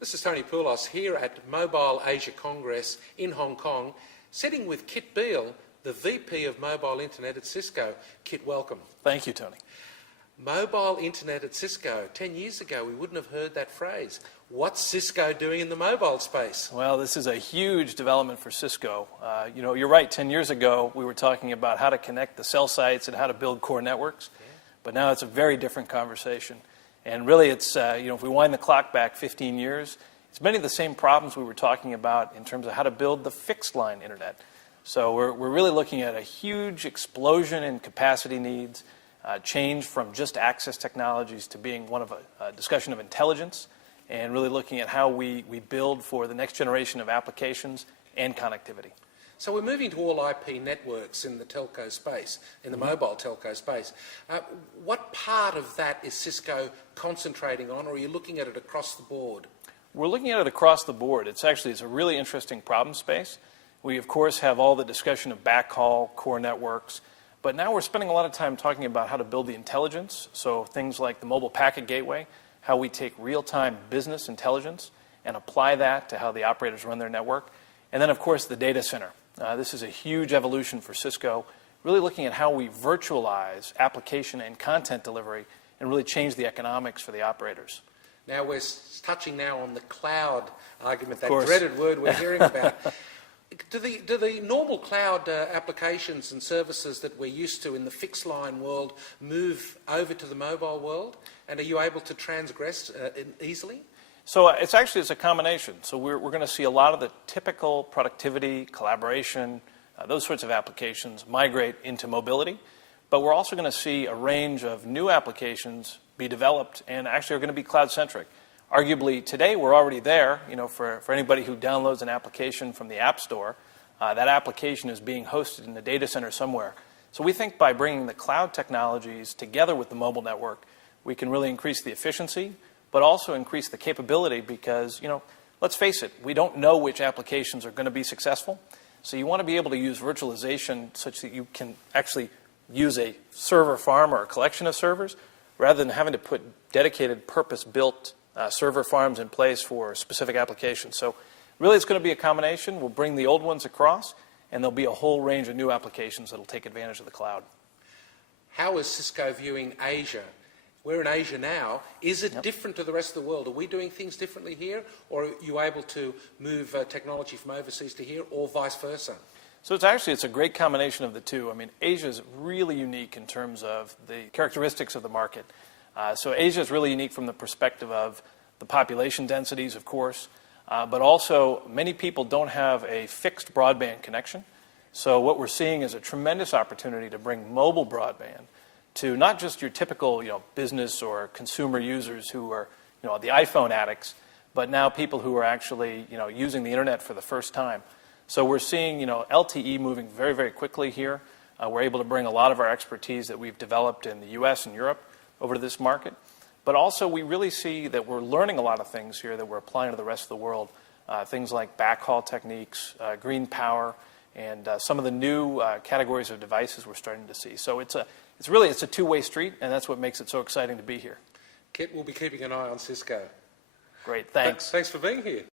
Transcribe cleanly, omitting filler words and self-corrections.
This is Tony Poulos here at Mobile Asia Congress in Hong Kong, sitting with Kit Beall, the VP of Mobile Internet at Cisco. Kit, welcome. Thank you, Tony. Mobile Internet at Cisco. 10 years ago, we wouldn't have heard that phrase. What's Cisco doing in the mobile space? Well, this is a huge development for Cisco. You're right. 10 years ago, we were talking about how to connect the cell sites and how to build core networks. Yeah. But now it's a very different conversation. And really, it's, if we wind the clock back 15 years, it's many of the same problems we were talking about in terms of how to build the fixed line internet. So we're really looking at a huge explosion in capacity needs, change from just access technologies to being one of a discussion of intelligence, and really looking at how we build for the next generation of applications and connectivity. So we're moving to all IP networks in the telco space, in the mobile telco space. What part of that is Cisco concentrating on, or are you looking at it across the board? We're looking at it across the board. It's a really interesting problem space. We, of course, have all the discussion of backhaul, core networks, but now we're spending a lot of time talking about how to build the intelligence, so things like the mobile packet gateway, how we take real-time business intelligence and apply that to how the operators run their network, and then, of course, the data center. This is a huge evolution for Cisco, really looking at how we virtualize application and content delivery and really change the economics for the operators. Now we're touching now on the cloud argument, that dreaded word we're hearing about. Do the normal cloud applications and services that we're used to in the fixed line world move over to the mobile world? And are you able to transgress easily? So it's a combination. So we're going to see a lot of the typical productivity, collaboration, those sorts of applications migrate into mobility. But we're also going to see a range of new applications be developed and actually are going to be cloud-centric. Arguably, today we're already there. For anybody who downloads an application from the App Store, that application is being hosted in the data center somewhere. So we think by bringing the cloud technologies together with the mobile network, we can really increase the efficiency, but also increase the capability because, let's face it, we don't know which applications are going to be successful. So you want to be able to use virtualization such that you can actually use a server farm or a collection of servers rather than having to put dedicated purpose-built server farms in place for specific applications. So really it's going to be a combination. We'll bring the old ones across, and there'll be a whole range of new applications that will take advantage of the cloud. How is Cisco viewing Asia? We're in Asia now. Is it different to the rest of the world? Are we doing things differently here, or are you able to move technology from overseas to here, or vice versa? So it's a great combination of the two. I mean, Asia is really unique in terms of the characteristics of the market. So Asia is really unique from the perspective of the population densities, of course, but also many people don't have a fixed broadband connection. So what we're seeing is a tremendous opportunity to bring mobile broadband to not just your typical, business or consumer users who are, the iPhone addicts, but now people who are actually, using the internet for the first time. So we're seeing, LTE moving very, very quickly here. We're able to bring a lot of our expertise that we've developed in the U.S. and Europe over to this market. But also we really see that we're learning a lot of things here that we're applying to the rest of the world. Things like backhaul techniques, green power, and some of the new categories of devices we're starting to see. So it's a two-way street, and that's what makes it so exciting to be here. Kit, we'll be keeping an eye on Cisco. Great, thanks. Thanks for being here.